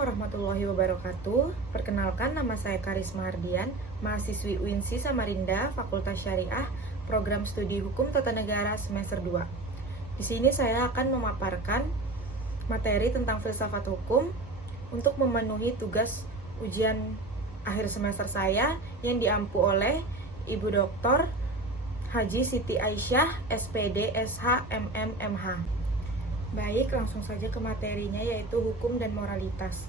warahmatullahi wabarakatuh. Perkenalkan, nama saya Karisma Hardian, mahasiswi UINSI Samarinda, Fakultas Syariah, Program Studi Hukum Tata Negara semester 2. Di sini saya akan memaparkan materi tentang filsafat hukum untuk memenuhi tugas ujian akhir semester saya yang diampu oleh Ibu Dr. Haji Siti Aisyah, SPD, SH, MM, MH. Baik, langsung saja ke materinya, yaitu hukum dan moralitas.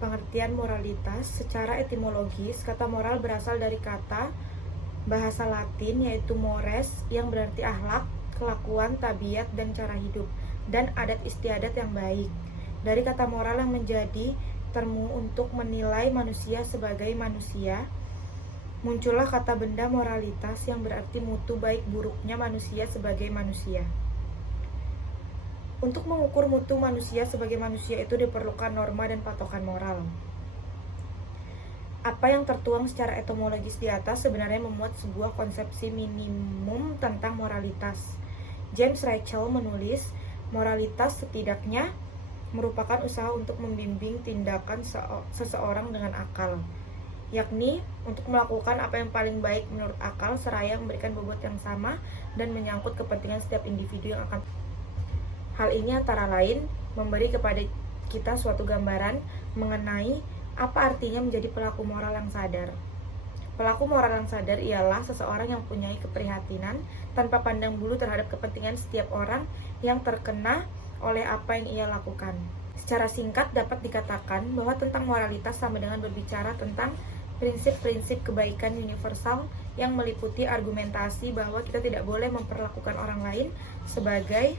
Pengertian moralitas secara etimologis, kata moral berasal dari kata bahasa Latin yaitu mores, yang berarti akhlak, kelakuan, tabiat, dan cara hidup, dan adat istiadat yang baik. Dari kata moral yang menjadi termu untuk menilai manusia sebagai manusia, muncullah kata benda moralitas yang berarti mutu baik buruknya manusia sebagai manusia. Untuk mengukur mutu manusia sebagai manusia itu diperlukan norma dan patokan moral. Apa yang tertuang secara etimologis di atas sebenarnya memuat sebuah konsepsi minimum tentang moralitas. James Rachel menulis, moralitas setidaknya merupakan usaha untuk membimbing tindakan seseorang dengan akal, yakni untuk melakukan apa yang paling baik menurut akal seraya memberikan bobot yang sama dan menyangkut kepentingan setiap individu yang akan. Hal ini antara lain memberi kepada kita suatu gambaran mengenai apa artinya menjadi pelaku moral yang sadar. Pelaku moral yang sadar ialah seseorang yang mempunyai keprihatinan tanpa pandang bulu terhadap kepentingan setiap orang yang terkena oleh apa yang ia lakukan. Secara singkat dapat dikatakan bahwa tentang moralitas sama dengan berbicara tentang prinsip-prinsip kebaikan universal yang meliputi argumentasi bahwa kita tidak boleh memperlakukan orang lain sebagai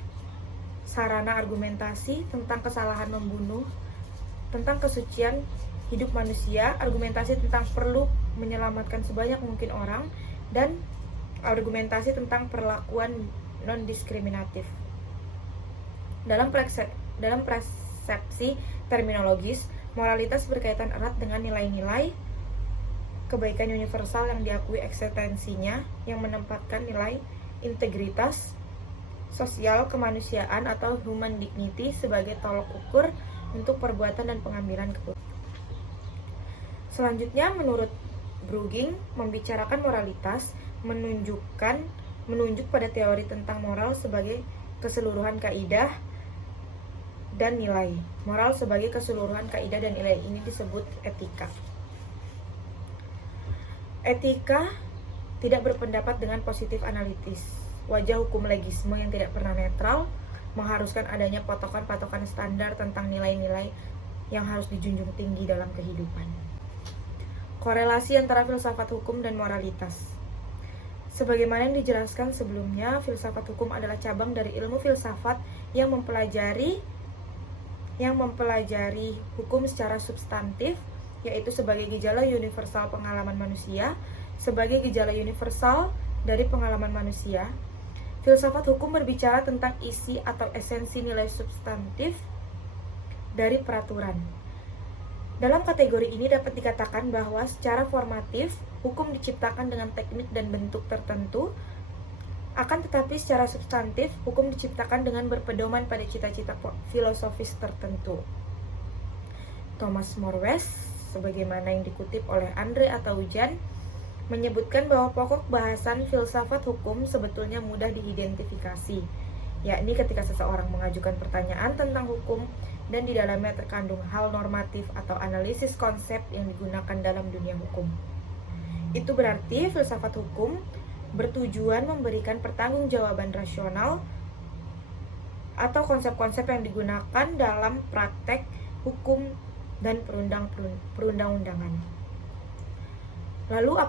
sarana argumentasi, tentang kesalahan membunuh, tentang kesucian hidup manusia, argumentasi tentang perlu menyelamatkan sebanyak mungkin orang, dan argumentasi tentang perlakuan non-diskriminatif. Dalam persepsi terminologis, moralitas berkaitan erat dengan nilai-nilai kebaikan universal yang diakui eksistensinya, yang menempatkan nilai integritas sosial kemanusiaan atau human dignity sebagai tolok ukur untuk perbuatan dan pengambilan keputusan. Selanjutnya, menurut Brueging, membicarakan moralitas menunjuk pada teori tentang moral sebagai keseluruhan kaidah dan nilai. Moral sebagai keseluruhan kaidah dan nilai ini disebut etika. Etika tidak berpendapat dengan positif analitis. Wajah hukum legisme yang tidak pernah netral mengharuskan adanya patokan-patokan standar tentang nilai-nilai yang harus dijunjung tinggi dalam kehidupan. Korelasi antara filsafat hukum dan moralitas. Sebagaimana yang dijelaskan sebelumnya, filsafat hukum adalah cabang dari ilmu filsafat yang mempelajari hukum secara substantif, yaitu sebagai gejala universal pengalaman manusia, sebagai gejala universal dari pengalaman manusia. Filsafat hukum berbicara tentang isi atau esensi nilai substantif dari peraturan. Dalam kategori ini dapat dikatakan bahwa secara formatif, hukum diciptakan dengan teknik dan bentuk tertentu, akan tetapi secara substantif, hukum diciptakan dengan berpedoman pada cita-cita filosofis tertentu. Thomas More West, sebagaimana yang dikutip oleh Andre Ataujan, menyebutkan bahwa pokok bahasan filsafat hukum sebetulnya mudah diidentifikasi, yakni ketika seseorang mengajukan pertanyaan tentang hukum dan di dalamnya terkandung hal normatif atau analisis konsep yang digunakan dalam dunia hukum. Itu berarti filsafat hukum bertujuan memberikan pertanggungjawaban rasional atau konsep-konsep yang digunakan dalam praktek hukum dan perundang-undangan. Lalu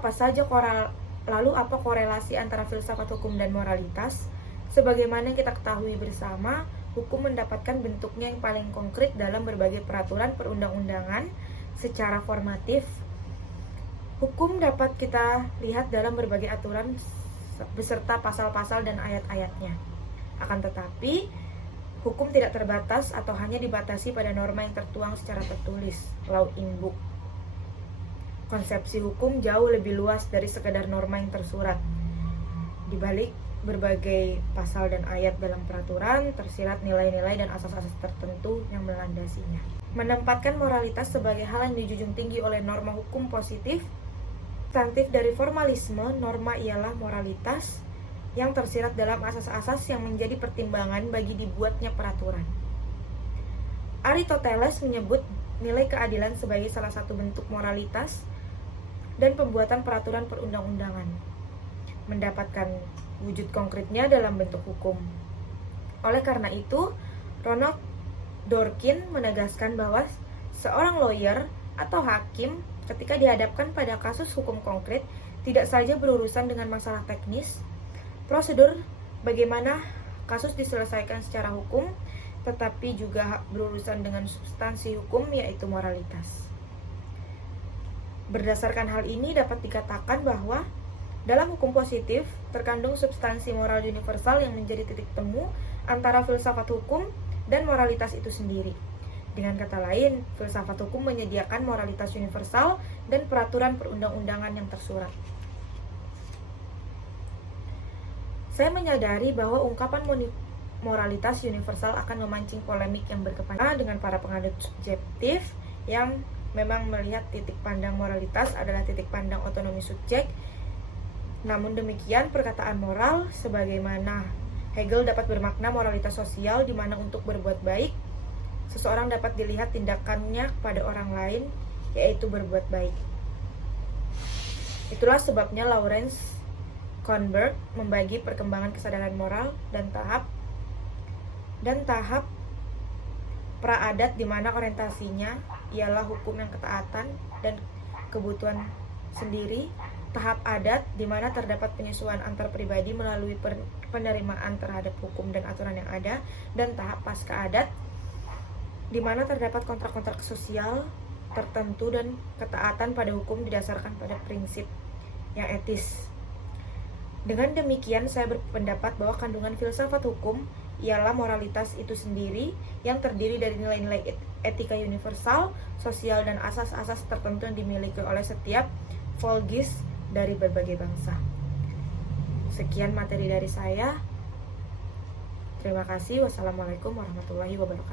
apa korelasi antara filsafat hukum dan moralitas? Sebagaimana kita ketahui bersama, hukum mendapatkan bentuknya yang paling konkret dalam berbagai peraturan perundang-undangan secara formatif. Hukum dapat kita lihat dalam berbagai aturan beserta pasal-pasal dan ayat-ayatnya. Akan tetapi, hukum tidak terbatas atau hanya dibatasi pada norma yang tertuang secara tertulis, law in book. Konsepsi hukum jauh lebih luas dari sekedar norma yang tersurat. Di balik berbagai pasal dan ayat dalam peraturan, tersirat nilai-nilai dan asas-asas tertentu yang melandasinya. Menempatkan moralitas sebagai hal yang dijunjung tinggi oleh norma hukum positif, substantif dari formalisme, norma ialah moralitas yang tersirat dalam asas-asas yang menjadi pertimbangan bagi dibuatnya peraturan. Aristoteles menyebut nilai keadilan sebagai salah satu bentuk moralitas dan pembuatan peraturan perundang-undangan, mendapatkan wujud konkretnya dalam bentuk hukum. Oleh karena itu, Ronald Dworkin menegaskan bahwa seorang lawyer atau hakim ketika dihadapkan pada kasus hukum konkret tidak saja berurusan dengan masalah teknis, prosedur bagaimana kasus diselesaikan secara hukum, tetapi juga berurusan dengan substansi hukum, yaitu moralitas. Berdasarkan hal ini dapat dikatakan bahwa dalam hukum positif terkandung substansi moral universal yang menjadi titik temu antara filsafat hukum dan moralitas itu sendiri. Dengan kata lain, filsafat hukum menyediakan moralitas universal dan peraturan perundang-undangan yang tersurat. Saya menyadari bahwa ungkapan moralitas universal akan memancing polemik yang berkepanjangan dengan para penganut subjektif yang memang melihat titik pandang moralitas adalah titik pandang otonomi subjek. Namun demikian, perkataan moral sebagaimana Hegel dapat bermakna moralitas sosial di mana untuk berbuat baik, seseorang dapat dilihat tindakannya kepada orang lain, yaitu berbuat baik. Itulah sebabnya Lawrence Kohnberg membagi perkembangan kesadaran moral dan tahap praadat di mana orientasinya ialah hukum yang ketaatan dan kebutuhan sendiri, tahap adat di mana terdapat penyesuaian antar pribadi melalui penerimaan terhadap hukum dan aturan yang ada, dan tahap pasca adat di mana terdapat kontrak-kontrak sosial tertentu dan ketaatan pada hukum didasarkan pada prinsip yang etis. Dengan demikian, saya berpendapat bahwa kandungan filsafat hukum ialah moralitas itu sendiri yang terdiri dari nilai-nilai etika universal, sosial, dan asas-asas tertentu yang dimiliki oleh setiap volgis dari berbagai bangsa. Sekian materi dari saya. Terima kasih. Wassalamualaikum warahmatullahi wabarakatuh.